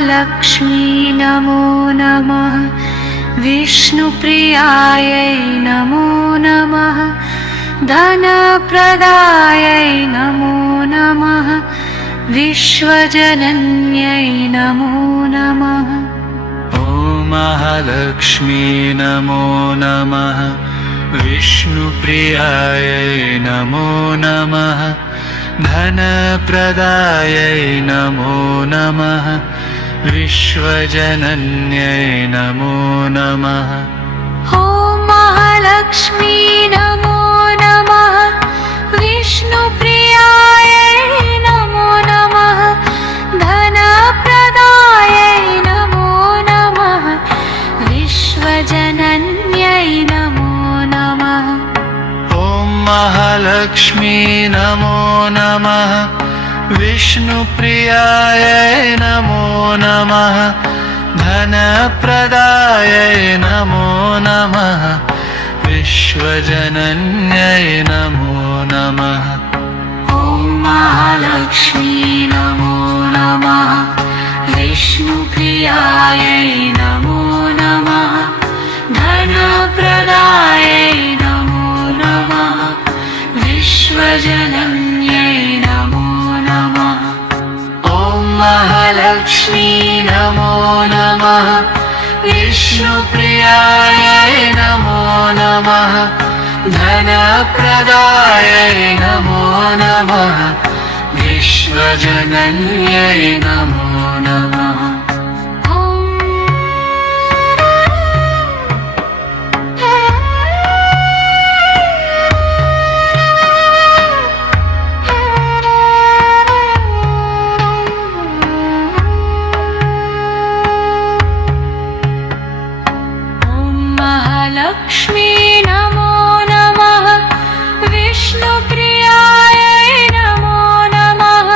महालक्ष्मी नमो नमः। विष्णुप्रियायै नमो नमः। धनप्रदायै नमो नमः। विश्वजनन्यै नमो नमः। ॐ महालक्ष्मी नमो नमः। विष्णुप्रियायै नमो नमः। धनप्रदायै नमो नमः। विश्वजनन्यै नमो नमः। ॐ महालक्ष्मी नमो नमः। विष्णुप्रियायै नमो नमः। धनप्रदायै नमो नमः। विश्वजनन्यै नमो नमः। ॐ महालक्ष्मी नमो नमः। विष्णुप्रियायै नमो नमः। धनप्रदायै नमो नमः। विश्वजनन्यै नमो नमः। ॐ महालक्ष्मी नमो नमः। विष्णुप्रियायै नमो नमः। धनप्रदायै नमो नमः। विश्वजनन्यै नमो नमः। ॐ महालक्ष्मी नमो नमः। विष्णुप्रियायै नमो नमः। धनप्रदायै नमो नमः। विश्वजनन्यै नमो नमः। लक्ष्मी नमो नमः। विष्णुप्रियायै नमो नमः।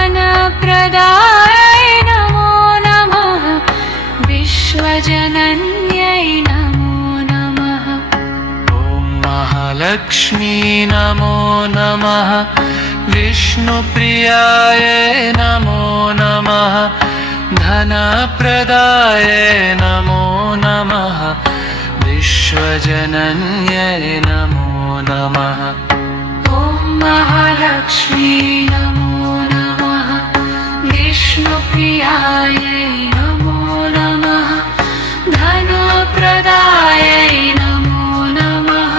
धनप्रदायै नमो नमः। विश्वजनन्यै नमो नमः। ॐ महालक्ष्मी नमो नमः। विष्णुप्रियायै नमो नमः। धनप्रदायै नमो नमः। विश्वजनन्यै नमो नमः। ॐ महालक्ष्मी नमो नमः। विष्णुप्रियायै नमो नमः। धनप्रदायै नमो नमः।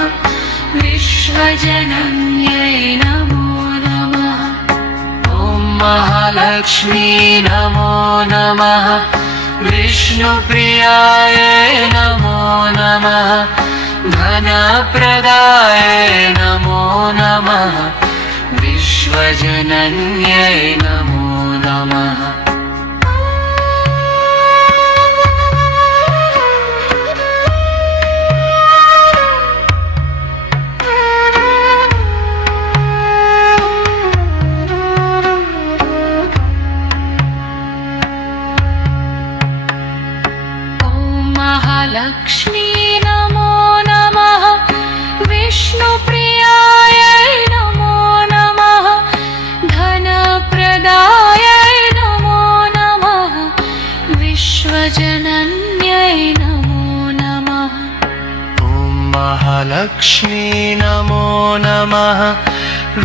विश्वजनन्यै नमो नमः। ॐ महालक्ष्मी नमो नमः। विष्णुप्रियायै नमो नमः। धनप्रदायै नमो नमः। विश्वजनन्यै नमो नमः। लक्ष्मी नमो नमः। विष्णुप्रियायै नमो नमः। धनप्रदायै नमो नमः। विश्वजनन्यै नमो नमः। ॐ महालक्ष्मी नमो नमः।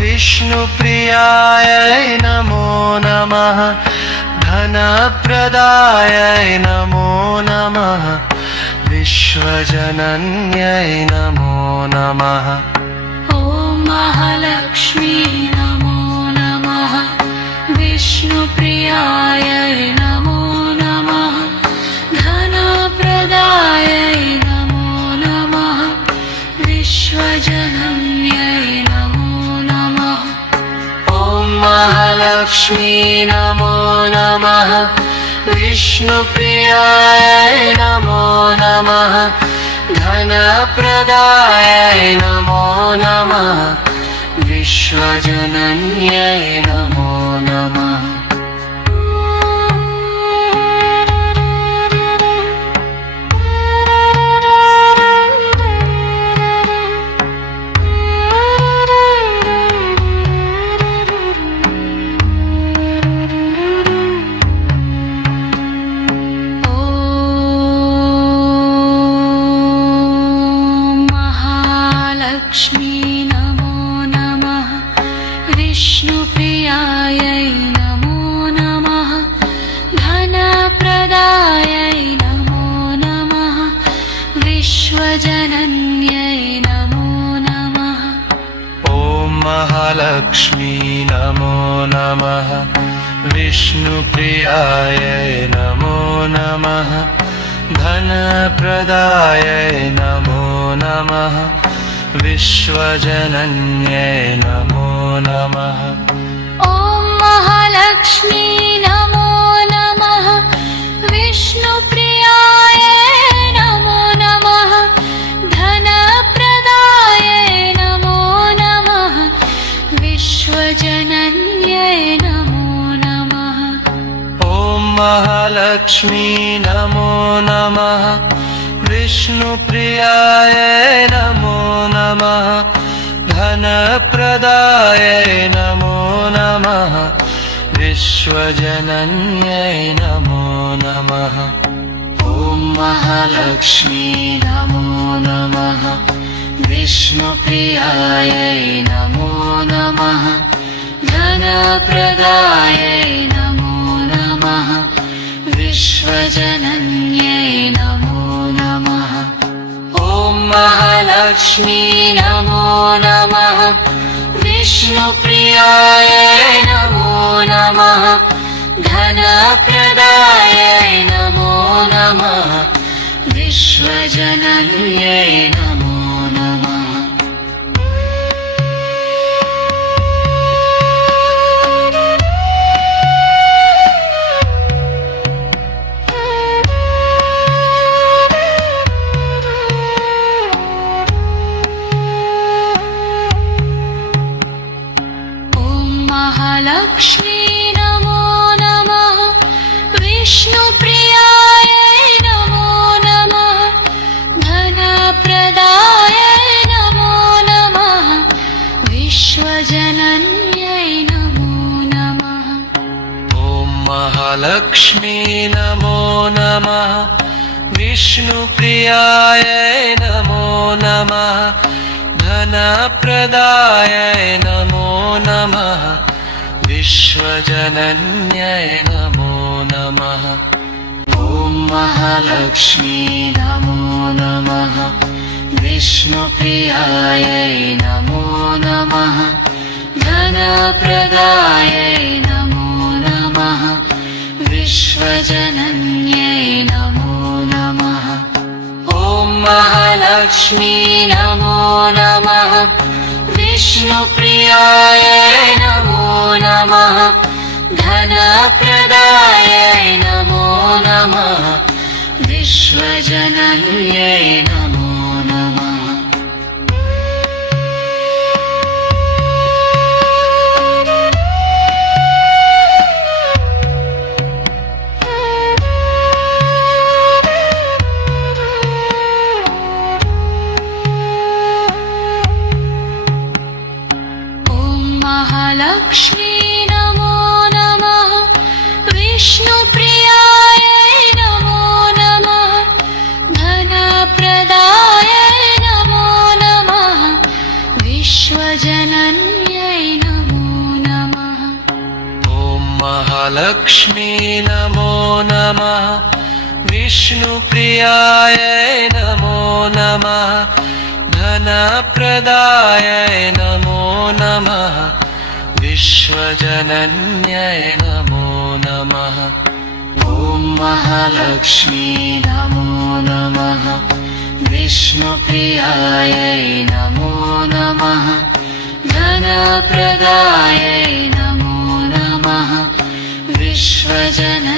विष्णुप्रियायै नमो नमः। धनप्रदायै नमो नमः। विश्वजनन्यै नमो नमः। ॐ महालक्ष्मी नमो नमः। विष्णुप्रियायै नमो नमः। धनप्रदायै नमो नमः। विश्वजनन्यै नमो नमः। ॐ महालक्ष्मी नमो नमः। विष्णुप्रियायै नमो नमः। धनप्रदायै नमो नमः। विश्वजनन्यै नमो नमः। महालक्ष्मी नमो नमः विष्णुप्रियायै नमो नमः धनप्रदायै नमो नमः विश्वजनन्यै नमो नमः ॐ महालक्ष्मी नमो नमः विष्णुप्रियायै नमो नमः धनप्रदायै नमो नमः विश्वजनन्यै नमो नमः ॐ महालक्ष्मी नमो नमः विष्णुप्रियायै नमो नमः धनप्रदायै नमो नमः विश्वजनन्यै नमो नमः ॐ महालक्ष्मी नमो नमः विष्णुप्रियायै नमो नमः धनप्रदायै नमो नमः विश्वजनन्यै नमो नमः ॐ महालक्ष्मी नमो नमः विष्णुप्रियायै नमो नमः धनप्रदायै नमो नमः विश्वजनन्यै नमो नमः महालक्ष्मी नमो नमः विष्णुप्रियायै नमो नमः धनप्रदायै नमो नमः विश्वजनन्यै नमो नमः ॐ महालक्ष्मी नमो नमः विष्णुप्रियायै नमो नमः धनप्रदायै नमो नमः विश्वजनन्यै नमो नमः ॐ महालक्ष्मी नमो नमः विष्णुप्रियायै नमो नमः धनप्रदायै नमो नमः विश्वजनन्यै नमो नमः ॐ महालक्ष्मी नमो नमः विष्णुप्रियायै नमो नमः धनप्रदायै नमो नमः विश्वजनन्यै नमो नमः महालक्ष्मी नमो नमः विष्णुप्रियायै नमो नमः धनप्रदायै नमो नमः विश्वजनन्यै नमो नमः ॐ महालक्ष्मी नमो नमः विष्णुप्रियायै नमो नमः धनप्रदायै नमो नमः विश्वजनन्यै नमो नमः ॐ महालक्ष्मी नमो नमः विष्णुप्रियायै नमो नमः धनप्रदायै नमो नमः विश्वजनन्यै